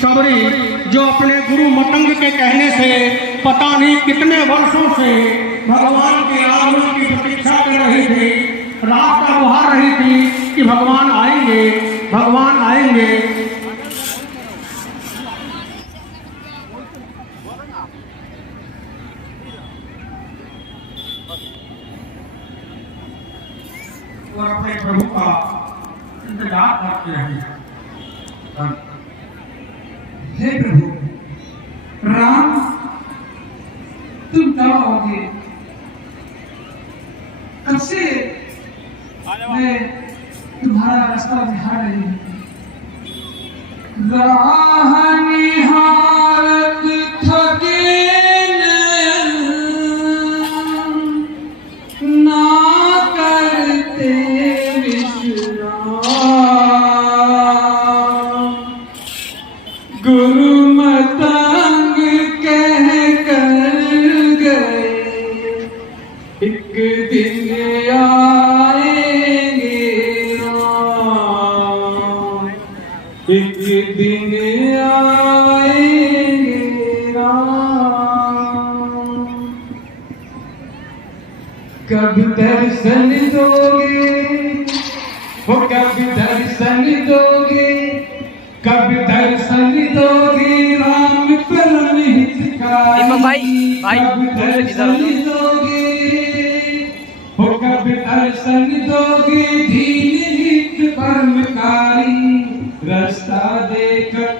सबरी जो अपने गुरु मतंग के कहने से पता नहीं कितने वर्षों से भगवान के आगमन की प्रतीक्षा कर रही थी, रास्ता बुहार रही थी कि भगवान आएंगे, भगवान आएंगे। और अपने प्रभु का इंतजार करते हैं। हे प्रभु राम, तुम कब आओगे? कब से मैं तुम्हारा रास्ता निहार रही हूँ। राह निहारत थके ना करते विश्राम, गुरु मतंग कह कर गए एक दिन आएंगे राम, एक दिन आएंगे राम। कब दर्शन दोगे, वो कब दर्शन दोगे, कब दर्शन दोगे राम परम हितकारी। कब दर्शन दोगे, वो कब दर्शन दोगे दीन हित परमकारी। रास्ता देखत,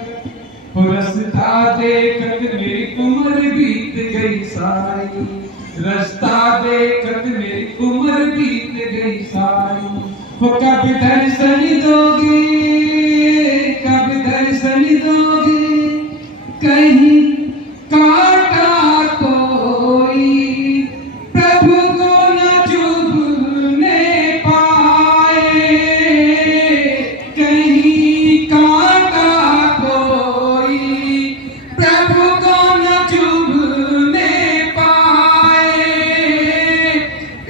वो रास्ता देखत मेरी उम्र बीत गई सारी, रास्ता देखत मेरी उम्र बीत गई सारी। वो कब दर्शन दोगे, कब दर्शन दोगे, कहीं काटा कोई प्रभु को न चुभने पाए, कहीं काटा कोई प्रभु को न चुभने पाए।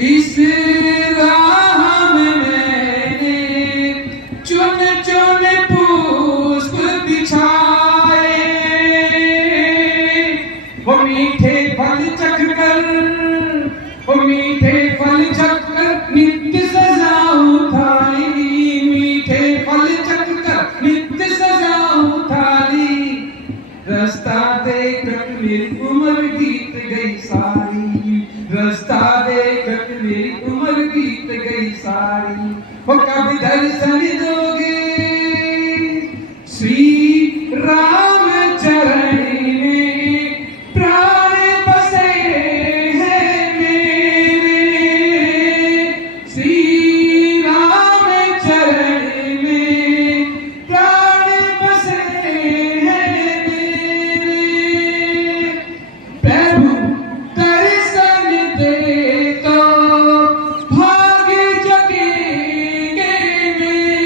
इस राह में मैंने चुन चुन पुष्प बिछाए, वो मीठे फल चख कर, वो मीठे फल चख कर नित्य सजाऊं थाली, मीठे फल चख कर नित्य सजाऊं थाली। रास्ता देखकर मेरी उम्र बीत गई सारी, रास्ता देखकर मेरी उम्र बीत गई सारी। वो कब दर्शन दोगे श्री राम चरण में प्राण बसे हैं मेरे, श्री राम चरण में प्राण बसे हैं मेरे। प्रभु दर्शन दे तो भाग्य जगेंगे मेरे।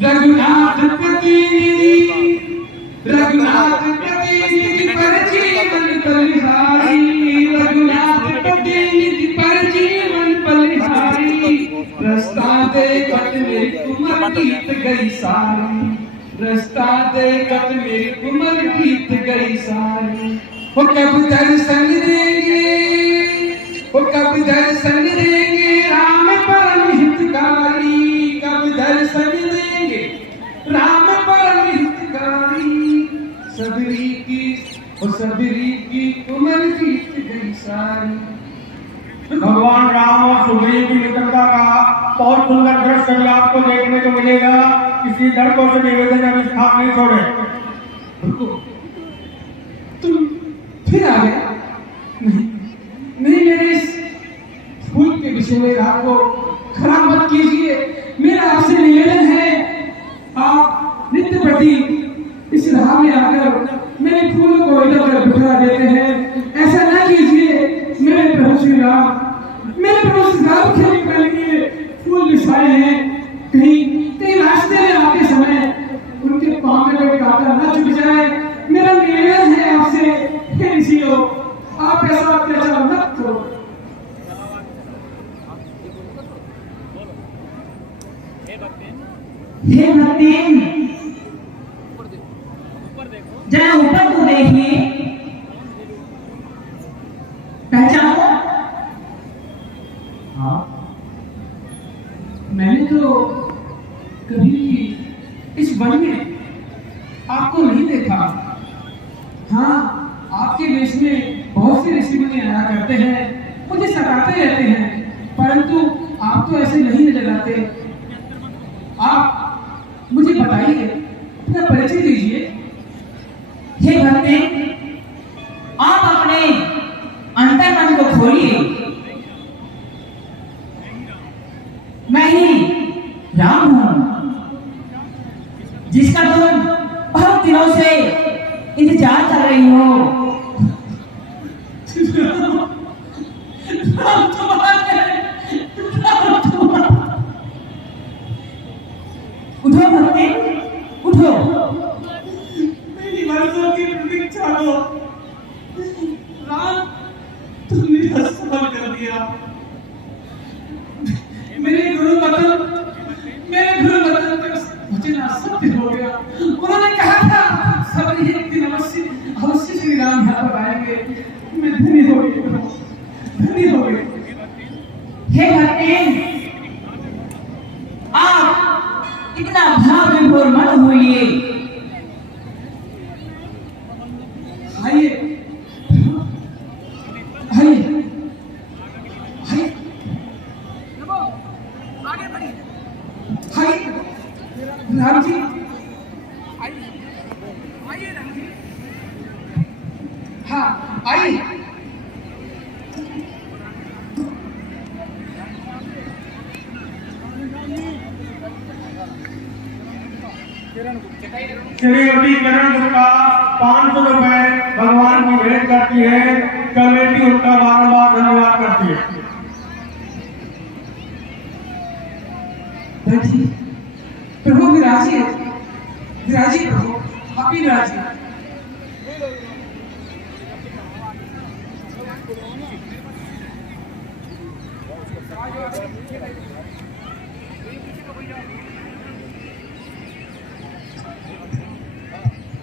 रघुनाथ प्रतिनिधि, रघुनाथ प्रतिनिधि पर जीवन बलिहारी, रघुनाथ प्रतिनिधि पर जीवन बलिहारी। रास्ता देखत मेरी उम्र बीत गई सारी, रास्ता देखत मेरी उम्र बीत गई सारी। वो कब दर्शन देंगे, वो कब दर्शन देंगे राम परम हितकारी। कब दर्शन देंगे राम परम हितकारी। सबरी की, वो सबरी की उम्र बीत गई सारी। भगवान राम और सुग्रीव की मित्रता का बहुत सुंदर दृश्य भी आपको देखने को मिलेगा। किसी लड़कों से निवेदन है, स्थान नहीं छोड़े। तुम फिर आ गया? नहीं, मेरे इस फूल के विषय में आपको खराब मत कीजिए। मेरा आपसे निवेदन है, आप नित्य प्रति इस राह में आकर मेरे फूलों को इधर उधर बिखरा देते हैं। ऐसा ना कीजिए मेरे प्रभु श्री राम। मेरे प्रभु श्री राम के लिए फूल बिछाए हैं, कहीं कहीं रास्ते में आते समय उनके पाँव में कोई कांटा न चुभ जाए। मेरा निवेदन है आपसे, हे ऋषियों, आप ऐसा अत्याचार मत करो। हे भक्तिन, इस वन में आपको नहीं देखा। हाँ, आपके देश में बहुत से ऋषि मुनि आया करते हैं, मुझे सताते रहते हैं, परंतु आप तो ऐसे नहीं नजर आते। आप मुझे बताइए, अपना परिचय दीजिए। हे भक्ते, आप अपने अंतर्मन को खोलिए। मैं ही राम हूं, जिसका तुम बहुत दिनों से इंतजार कर रही हो। उठो भक्ते, उठो। मेरी वर्षों की प्रतीक्षा को राम तुमने सफल कर दिया। मेरे गुरु वचन के वचन सत्य हो गया। उन्होंने कहा था सभी एक दिन अवश्य श्री राम यहाँ पर आएंगे। मैं धन्य हो गई, धन्य हो गई। हे भक्ते, आप इतना भाव विभोर मत होइए। आइए, आइए, आइए, आइए, राम जी, हाँ आइए। श्रीमती किरण गुप्ता 500 रुपए भगवान की भेंट करती है। कमेटी उनका बार-बार धन्यवाद करती है। बैठिए, प्रभु विराजिए, विराजिए प्रभु, आप ही विराजिए।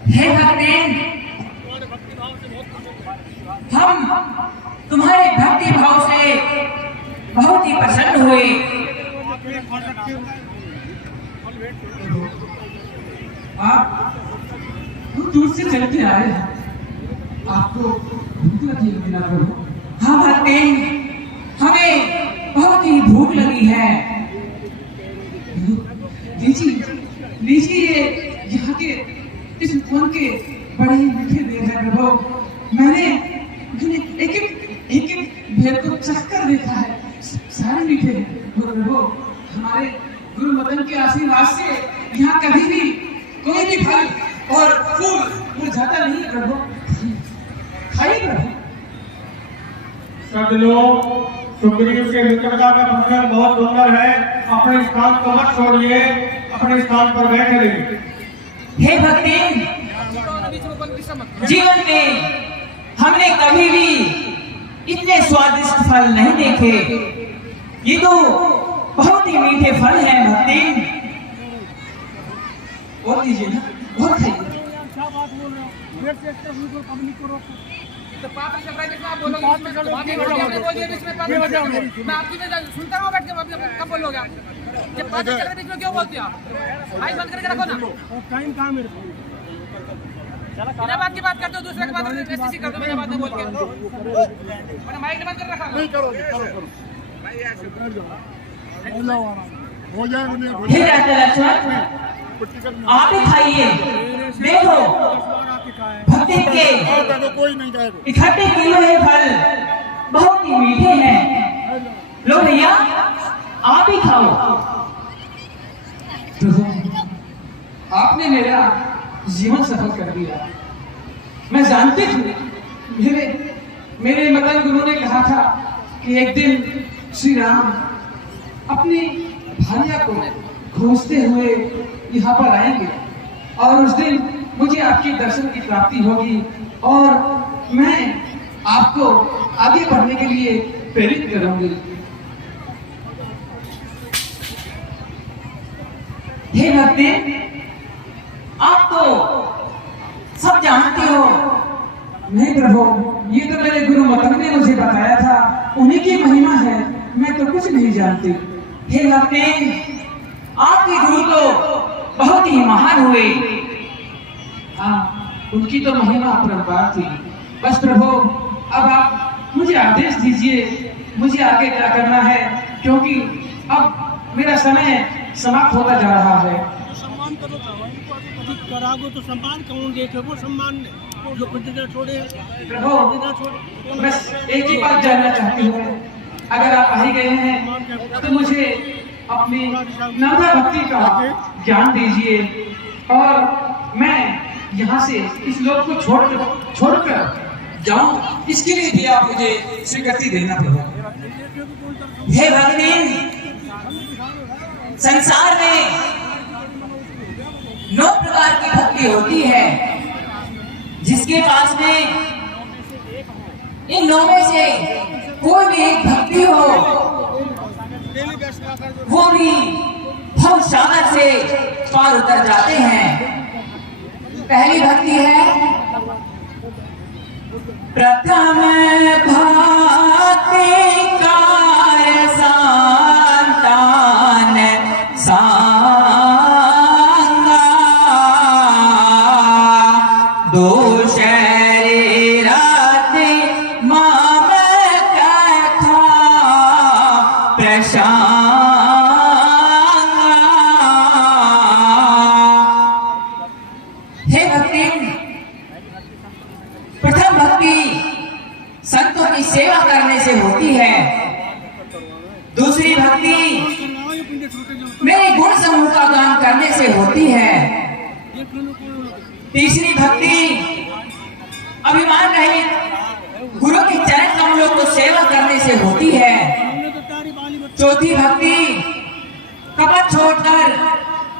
हे भक्ते, हम तुम्हारे भक्ति भाव से बहुत ही प्रसन्न हुए। आप बहुत दूर से चल के आए हैं, आपको भूख लगी होगी ना प्रभु? हाँ भक्ते, हमें बहुत ही भूख लगी है। लीजिए, लीजिए, यहाँ के इस वन के बड़े ही मीठे बेर है प्रभु। मैंने एक भेद को चख कर देखा है, सारे मीठे हैं प्रभु। हमारे गुरु मदन के आशीर्वाद से यहाँ कभी भी कोई भी फल और फूल मुरझाता नहीं प्रभु। खाइए प्रभु। सज्जनों, सुग्रीव के मित्रता का फंक्शन बहुत सुंदर है। अपने स्थान को मत छोड़िए, अपने स्थान पर बैठे रहिए। हे भक्ति, जीवन में हमने कभी भी इतने स्वादिष्ट फल नहीं देखे। ये तो बहुत ही मीठे फल हैं भक्ति। और लीजिए ना, और खाइए। क्या बात बोल रहे हो? पब्लिक को रोको। तो पाप से आप बोलोगे मैं आपकी सुनता हूँ बैठ के, कब बोलोगे आप? जब बात चल रही है क्यों बोलते हो आप? माइक बंद करके रखो ना। टाइम कहाँ मेरे को? बिना बात की बात करते हो, दूसरे की बात ऐसी कर दो बिना बात बोल के। मैंने माइक बंद कर रखा। नहीं करो हो जाएगा। हे राजा लक्ष्मण, आप ही खाइए। देखो, भक्ति के कोई नहीं जाएगा। इकट्ठे किए हुए फल बहुत ही मीठे हैं। लो भैया, आप ही खाओ। आपने मेरा जीवन सफल कर दिया। मैं जानती थी, मेरे मदन गुरु ने कहा था कि एक दिन श्री राम अपनी भार्या को खोजते हुए यहाँ पर आएंगे और उस दिन मुझे आपके दर्शन की प्राप्ति होगी और मैं आपको आगे बढ़ने के लिए प्रेरित करूंगी। हे भक्ति, आप तो सब जानते हो। नहीं प्रभु, ये तो मेरे गुरु मदन ने मुझे बताया था, उन्हीं की महिमा है, मैं तो कुछ नहीं जानती। हे भक्ति, आपके गुरु तो बहुत ही महान हुए। हाँ, उनकी तो महिमा अपरंपार थी। बस प्रभु, अब आप मुझे आदेश दीजिए, मुझे आगे क्या करना है, क्योंकि अब मेरा समय समाप्त होता जा रहा है। सम्मान करो, अधिक करागो तो सम्मान कौन देखे, वो सम्मान जो प्रतिज्ञा छोड़े। प्रभु, बस एक ही बात जानना चाहती हूँ, अगर आप आ ही गए हैं तो मुझे अपनी नवधा भक्ति का ज्ञान दीजिए और मैं यहाँ से इस लोक को छोड़कर जाऊं, इसके लिए भी आप मुझे स्वीकृति देना पड़ेगा। हे भगनीन, संसार में 9 प्रकार की भक्ति होती है। जिसके पास में इन 9 में से कोई भी एक भक्ति हो, वो भी भव सागर से पार उतर जाते हैं। पहली भक्ति है प्रथम भक्ति कार्य संतान सांगा, दोष राति माम कथा प्रशांगा। हे भक्ति, प्रथम भक्ति संतों की सेवा करने से होती है। दूसरी भक्ति मेरे गुण समूह का गान करने से होती है। तीसरी भक्ति अभिमान रहित गुरु के चरण कमलों को सेवा करने से होती है। चौथी भक्ति कपट छोड़कर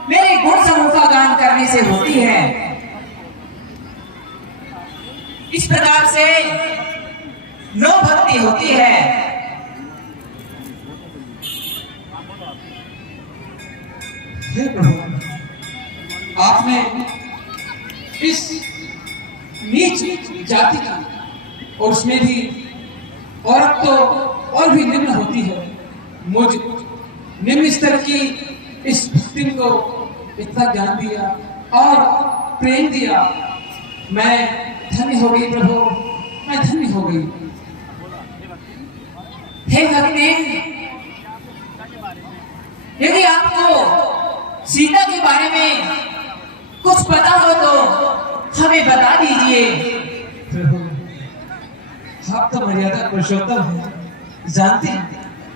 मेरे गुण समूह का गान करने से होती है। इस प्रकार से 9 भक्ति होती है। हे प्रभु, आपने इस नीच जाति की, और उसमें भी औरत तो और भी निम्न होती है, मुझ निम्न स्तर की इस भक्ति को इतना ज्ञान दिया और प्रेम दिया। मैं धन्य हो गई प्रभु, मैं धन्य हो गई। हे भगनीन, यदि आपको सीता के बारे में कुछ पता हो तो हमें बता दीजिए। प्रभु, आप तो मर्यादा पुरुषोत्तम है, जानते हैं,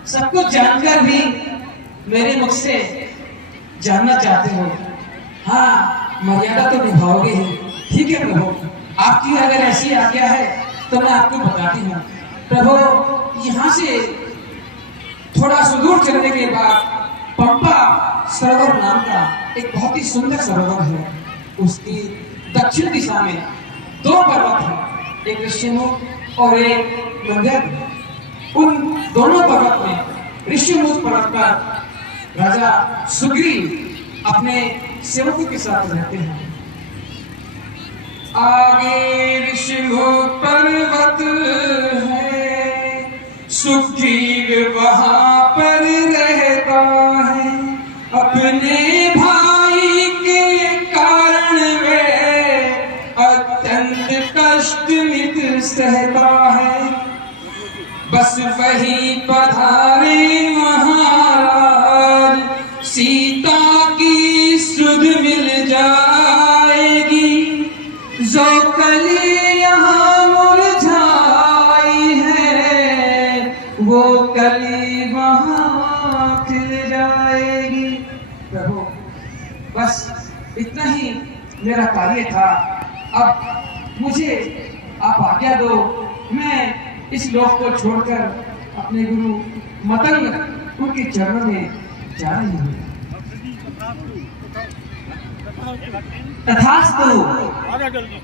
सब कुछ जानकर भी मेरे मुख से जानना चाहते हो। हाँ, मर्यादा तो निभाओगे ही। ठीक है प्रभु, आपकी अगर ऐसी आज्ञा है तो मैं आपको बताती हूँ। प्रभु, यहाँ से थोड़ा सुदूर चलने के बाद पंपा सरोवर नाम का एक बहुत ही सुंदर सरोवर है। उसकी दक्षिण दिशा में 2 पर्वत हैं, एक ऋषिमुख और एक मंदर। उन दोनों पर्वत में ऋषिमुख पर्वत पर राजा सुग्रीव अपने सेवकों के साथ रहते हैं। आगे ऋषिमुख पर्वत है, सुग्रीव वहां पर रहता है। अपने भाई के कारण वे अत्यंत कष्ट नित सहता है। बस वही पधारे महाराज, सीता की सुध मिल जाएगी। जो कली यहाँ मुरझाई है, वो कली वहाँ खिल जाएगी। प्रभु, बस इतना ही मेरा कार्य था। अब मुझे आप आज्ञा दो, मैं इस लोक को छोड़कर अपने गुरु मतंग उनके चरणों में जा रही हूँ। तथास्तु। आजा जल्दी।